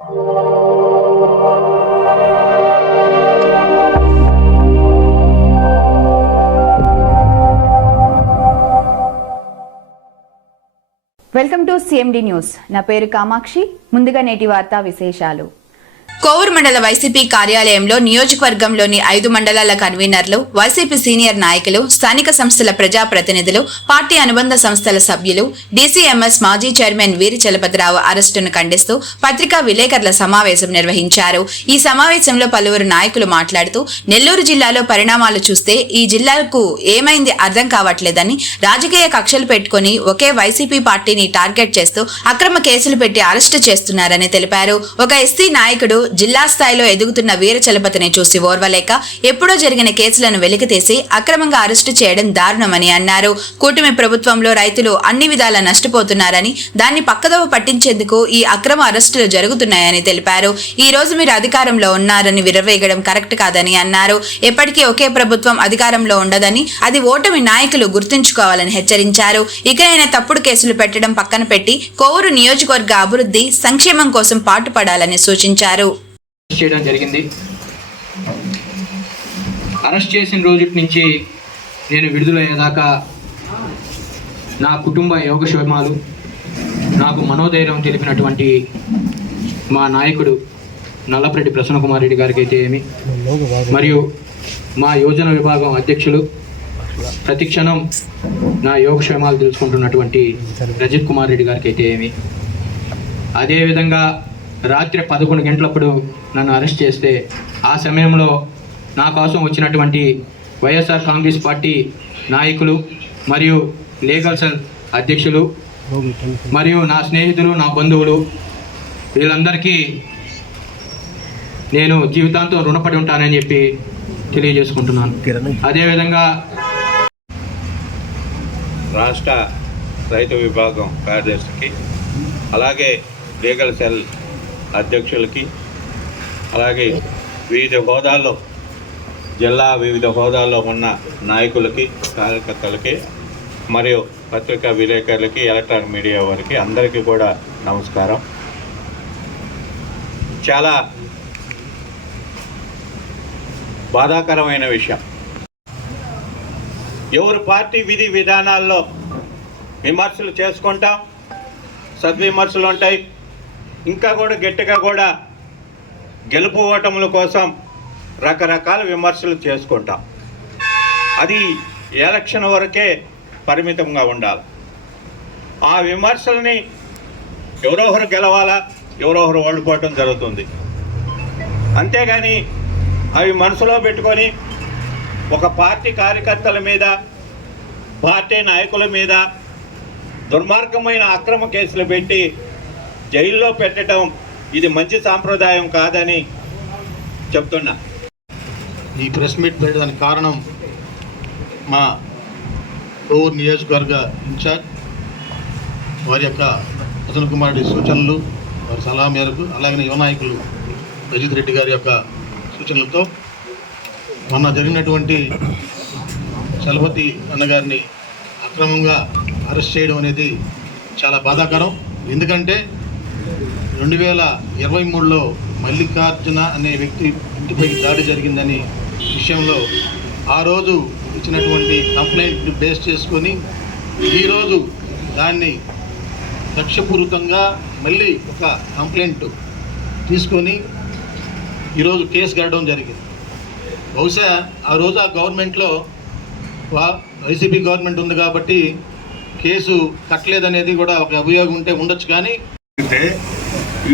Welcome to CMD news. నా పేరు కామాక్షి. ముందుగా నేటి వార్తా విశేషాలు. కోవూరు మండల వైసీపీ కార్యాలయంలో నియోజకవర్గంలోని 5 మండలాల కన్వీనర్లు, వైసీపీ సీనియర్ నాయకులు, స్థానిక సంస్థల ప్రజాప్రతినిధులు, పార్టీ అనుబంధ సంస్థల సభ్యులు, డీసీఎంఎస్ మాజీ చైర్మన్ వీరి చలపతిరావు అరెస్టును ఖండిస్తూ పత్రికా విలేకరుల సమావేశం నిర్వహించారు. ఈ సమావేశంలో పలువురు నాయకులు మాట్లాడుతూ నెల్లూరు జిల్లాలో పరిణామాలు చూస్తే ఈ జిల్లాకు ఏమైంది అర్థం కావట్లేదని, రాజకీయ కక్షలు పెట్టుకుని ఒకే వైసీపీ పార్టీని టార్గెట్ చేస్తూ అక్రమ కేసులు పెట్టి అరెస్టు చేస్తున్నారని తెలిపారు. ఒక ఎస్సీ నాయకుడు జిల్లా స్థాయిలో ఎదుగుతున్న వీర చలపతిని చూసి ఓర్వలేక ఎప్పుడో జరిగిన కేసులను వెలికితీసి అక్రమంగా అరెస్టు చేయడం దారుణమని అన్నారు. కూటమి ప్రభుత్వంలో రైతులు అన్ని విధాలా నష్టపోతున్నారని, దాన్ని పక్కదోవ పట్టించేందుకు ఈ అక్రమ అరెస్టులు జరుగుతున్నాయని తెలిపారు. ఈ రోజు మీరు అధికారంలో ఉన్నారని విర్రవేగడం కరెక్ట్ కాదని అన్నారు. ఎప్పటికీ ఒకే ప్రభుత్వం అధికారంలో ఉండదని, అది ఓటమి నాయకులు గుర్తుంచుకోవాలని హెచ్చరించారు. ఇకనైనా తప్పుడు కేసులు పెట్టడం పక్కన పెట్టి కోవూరు నియోజకవర్గ అభివృద్ధి, సంక్షేమం కోసం పాటుపడాలని సూచించారు. చేయడం జరిగింది. అరెస్ట్ చేసిన రోజు నుంచి నేను విడుదలయ్యేదాకా నా కుటుంబ యోగక్షేమాలు, నాకు మనోధైర్యం తెలిపినటువంటి మా నాయకుడు నల్లపరెడ్డి ప్రసన్నకుమార్ రెడ్డి గారికి అయితే ఏమి, మరియు మా యోజన విభాగం అధ్యక్షులు ప్రతిక్షణం నా యోగక్షేమాలు తెలుసుకుంటున్నటువంటి రజిత్ కుమార్ రెడ్డి గారికి అయితే ఏమి, అదేవిధంగా రాత్రి 11 గంటలప్పుడు నన్ను అరెస్ట్ చేస్తే ఆ సమయంలో నా కోసం వచ్చినటువంటి వైఎస్ఆర్ కాంగ్రెస్ పార్టీ నాయకులు మరియు లీగల్ సెల్ అధ్యక్షులు మరియు నా స్నేహితులు, నా బంధువులు, వీళ్ళందరికీ నేను జీవితాంతం రుణపడి ఉంటానని చెప్పి తెలియజేసుకుంటున్నాను. అదేవిధంగా రాష్ట్ర రైతు విభాగం కార్యదర్శికి, అలాగే లీగల్ సెల్ అధ్యక్షులకి, అలాగే వివిధ హోదాల్లో జిల్లా వివిధ హోదాల్లో ఉన్న నాయకులకి, కార్యకర్తలకి, మరియు పత్రికా విలేకరులకి, ఎలక్ట్రానిక్ మీడియా వారికి అందరికీ కూడా నమస్కారం. చాలా బాధాకరమైన విషయం. ఎవరు పార్టీ విధి విధానాల్లో విమర్శలు చేసుకుంటాం, సద్విమర్శలు ఉంటాయి. ఇంకా కూడా గట్టిగా కూడా గెలుపు ఓటముల కోసం రకరకాల విమర్శలు చేసుకుంటాం. అది ఎలక్షన్ వరకే పరిమితంగా ఉండాలి. ఆ విమర్శల్ని ఎవరొకరు గెలవాలా, ఎవరొకరు ఓడిపోవటం జరుగుతుంది. అంతేగాని అవి మనసులో పెట్టుకొని ఒక పార్టీ కార్యకర్తల మీద, పార్టీ నాయకుల మీద దుర్మార్గమైన అక్రమ కేసులు పెట్టి జైల్లో పెట్టడం ఇది మంచి సాంప్రదాయం కాదని చెప్తున్నా. ఈ ప్రెస్ మీట్ పెట్టడానికి కారణం మా కోవూరు నియోజకవర్గ ఇన్ఛార్జ్ వారి యొక్క ప్రసన్నకుమార్ రెడ్డి సూచనలు, వారి సలహా మేరకు, అలాగే యువ నాయకులు రజిత్ రెడ్డి గారి యొక్క సూచనలతో మొన్న జరిగినటువంటి చలపతి అన్నగారిని అక్రమంగా అరెస్ట్ చేయడం అనేది చాలా బాధాకరం. ఎందుకంటే 2023లో మల్లికార్జున అనే వ్యక్తి ఇంటిపై దాడి జరిగిందని విషయంలో ఆ రోజు ఇచ్చినటువంటి కంప్లైంట్ని బేస్ చేసుకొని ఈరోజు దాన్ని లక్ష్యపూర్వకంగా మళ్ళీ ఒక కంప్లైంట్ తీసుకొని ఈరోజు కేసు కట్టడం జరిగింది. బహుశా ఆ రోజు ఆ గవర్నమెంట్లో వైసీపీ గవర్నమెంట్ ఉంది కాబట్టి కేసు కట్టలేదనేది కూడా ఒక అభియోగం ఉంటే ఉండొచ్చు. కానీ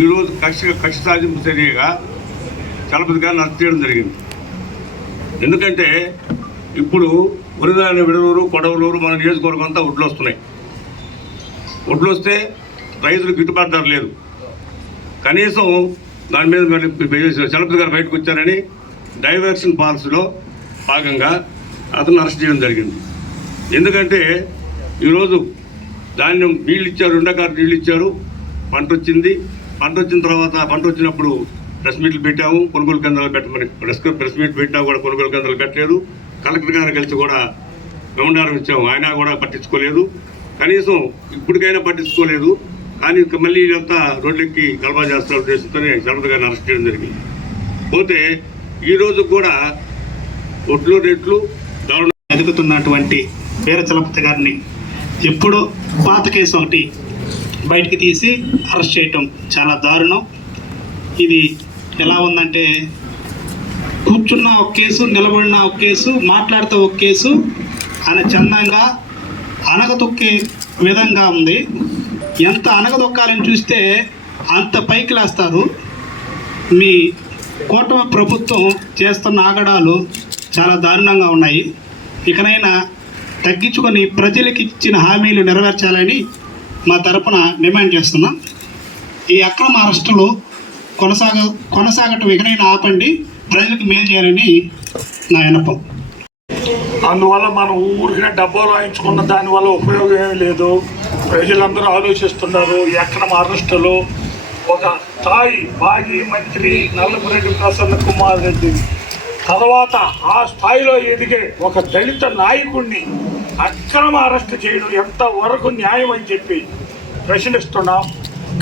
ఈరోజు కక్ష సాధింపు చర్యగా చలపతి గారిని అరెస్ట్ చేయడం జరిగింది. ఎందుకంటే ఇప్పుడు ఉరిదాని విడలూరు, కొడవలూరు, మన నియోజకవర్గం అంతా ఒడ్లు వస్తున్నాయి. ఒడ్లు వస్తే రైతులకు గిట్టుబాటు ధర లేదు. కనీసం దాని మీద మరి చలపతి గారు బయటకు వచ్చారని డైవర్షన్ పాలసీలో భాగంగా అతను అరెస్ట్ చేయడం జరిగింది. ఎందుకంటే ఈరోజు ధాన్యం నీళ్ళు ఇచ్చారు, ఎండాకాలం నీళ్ళు ఇచ్చారు, పంట వచ్చింది. పంట వచ్చిన తర్వాత పంట వచ్చినప్పుడు ప్రెస్ మీట్లు పెట్టాము, కొనుగోలు కేంద్రాలు పెట్టమని ప్రెస్ మీట్ పెట్టినా కూడా కొనుగోలు కేంద్రాలు పెట్టలేదు. కలెక్టర్ గారు కలిసి కూడా మెమోరాండం ఇచ్చాము, ఆయన కూడా పట్టించుకోలేదు. కనీసం ఇప్పటికైనా పట్టించుకోలేదు. కానీ ఇంకా మళ్ళీ ఇదంతా రోడ్లెక్కి గలబా చేస్తున్న ఉద్దేశంతోనే చలపతి గారిని అరెస్ట్ చేయడం జరిగింది. పోతే ఈరోజు కూడా ఒడ్లు రేట్లు ఎదుగుతున్నటువంటి వీర చలపతి గారిని ఎప్పుడో పాత కేసు ఒకటి బయటికి తీసి అరెస్ట్ చేయటం చాలా దారుణం. ఇది ఎలా ఉందంటే కూర్చున్న ఒక కేసు, నిలబడిన ఒక కేసు, మాట్లాడుతూ ఒక కేసు అని చందంగా అనగతొక్కే విధంగా ఉంది. ఎంత అనగదొక్కాలని చూస్తే అంత పైకి లేస్తారు. మీ కూటమి ప్రభుత్వం చేస్తున్న ఆగడాలు చాలా దారుణంగా ఉన్నాయి. ఇకనైనా తగ్గించుకొని ప్రజలకు ఇచ్చిన హామీలు నెరవేర్చాలని మా తరపున డిమాండ్ చేస్తున్నాం. ఈ అక్రమ అరెస్టులు కొనసాగటం ఇకనైనా ఆపండి, ప్రజలకు మేలు చేయాలని నా విన్నపం. అందువల్ల మనం ఊరికిన డబ్బాలు వాయించుకున్న దానివల్ల ఉపయోగం ఏమీ లేదు. ప్రజలందరూ ఆలోచిస్తున్నారు. అక్రమ అరెస్టులు ఒక స్థాయి మాజీ మంత్రి నల్లపురెడ్డి ప్రసన్న కుమార్ రెడ్డి తర్వాత ఆ స్థాయిలో ఎదిగే ఒక దళిత నాయకుడిని అక్రమ అరెస్ట్ చేయడం ఎంతవరకు న్యాయం అని చెప్పి ప్రశ్నిస్తున్నాం,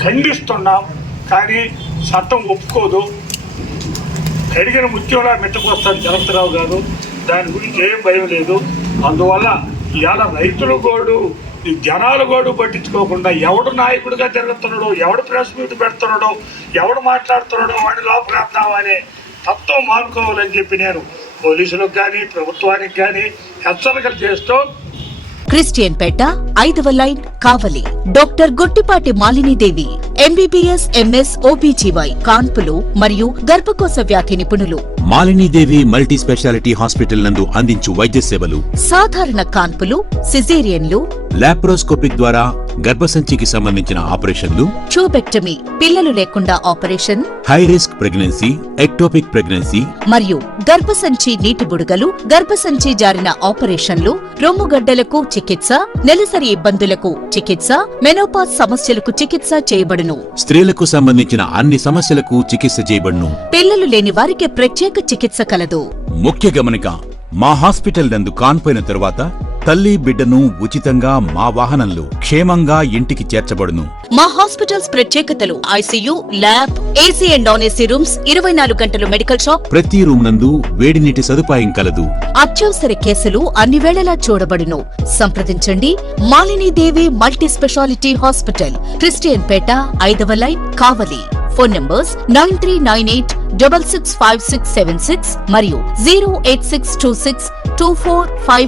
ఖండిస్తున్నాం. కానీ చట్టం ఒప్పుకోదు. కడిగిన ముత్యంలా మెట్టుకొస్తాడు చలపతిరావు గారు. దాని గురించి ఏం భయం లేదు. అందువల్ల ఇవాళ రైతుల గోడు, ఈ జనాల గోడు పట్టించుకోకుండా ఎవడు నాయకుడిగా తిరుగుతున్నాడో, ఎవడు ప్రెస్ మీట్ పెడుతున్నాడో, ఎవడు మాట్లాడుతున్నాడో వాడి లోపలేద్దామనే తత్వం మానుకోవాలని చెప్పి నేను పోలీసులకు కానీ ప్రభుత్వానికి కానీ హెచ్చరికలు చేస్తూ క్రిస్టియన్ పేట 5వ line Kavali. Doctor Gottipati Malinidevi MBBS MS OBGY కాన్పులు మరియు గర్భకోశ వ్యాధి నిపుణులు. మాలినీదేవి మల్టీ స్పెషాలిటీ హాస్పిటల్ నందు అందించు వైద్య సేవలు సాధారణ కాన్పులు, సిజేరియన్లు, లాప్రోస్కోపిక్ ద్వారా గర్భసంచికి సంబంధించిన ఆపరేషన్లు, ట్యూబెక్టమీ పిల్లలు లేకుండా operation, high risk pregnancy, ectopic pregnancy మరియు గర్భసంచి నీటి బుడగలు, గర్భసంచి జారిన ఆపరేషన్లు, రొమ్ముగడ్డలకు చికిత్స, నెలసరి ఇబ్బందులకు చికిత్స, మెనోపాజ్ సమస్యలకు చికిత్స చేయబడును. స్త్రీలకు సంబంధించిన అన్ని సమస్యలకు చికిత్స చేయబడును. పిల్లలు లేని వారికి ప్రత్యేక చికిత్స కలదు. ముఖ్య గమనిక, మా హాస్పిటల్ నందు కాన్పోయిన తరువాత తల్లి బిడ్డను ఉచితంగా మా వాహనంలో క్షేమంగా ఇంటికి చేర్చబడును. మా హాస్పిటల్స్ ప్రత్యేకతలు: ICU, lab, AC and non AC rooms, 24 గంటలు మెడికల్ షాప్, ప్రతి రూమ్ నందు వేడి నీటి సదుపాయం కలదు. అత్యవసర కేసులు అన్ని వేళలా చూడబడును. సంప్రదించండి Malinidevi multi specialty hospital, Christian పేట 5వ లైన్ కావలి. ఫోన్ నంబర్స్ 9398665676 మరియు 086262455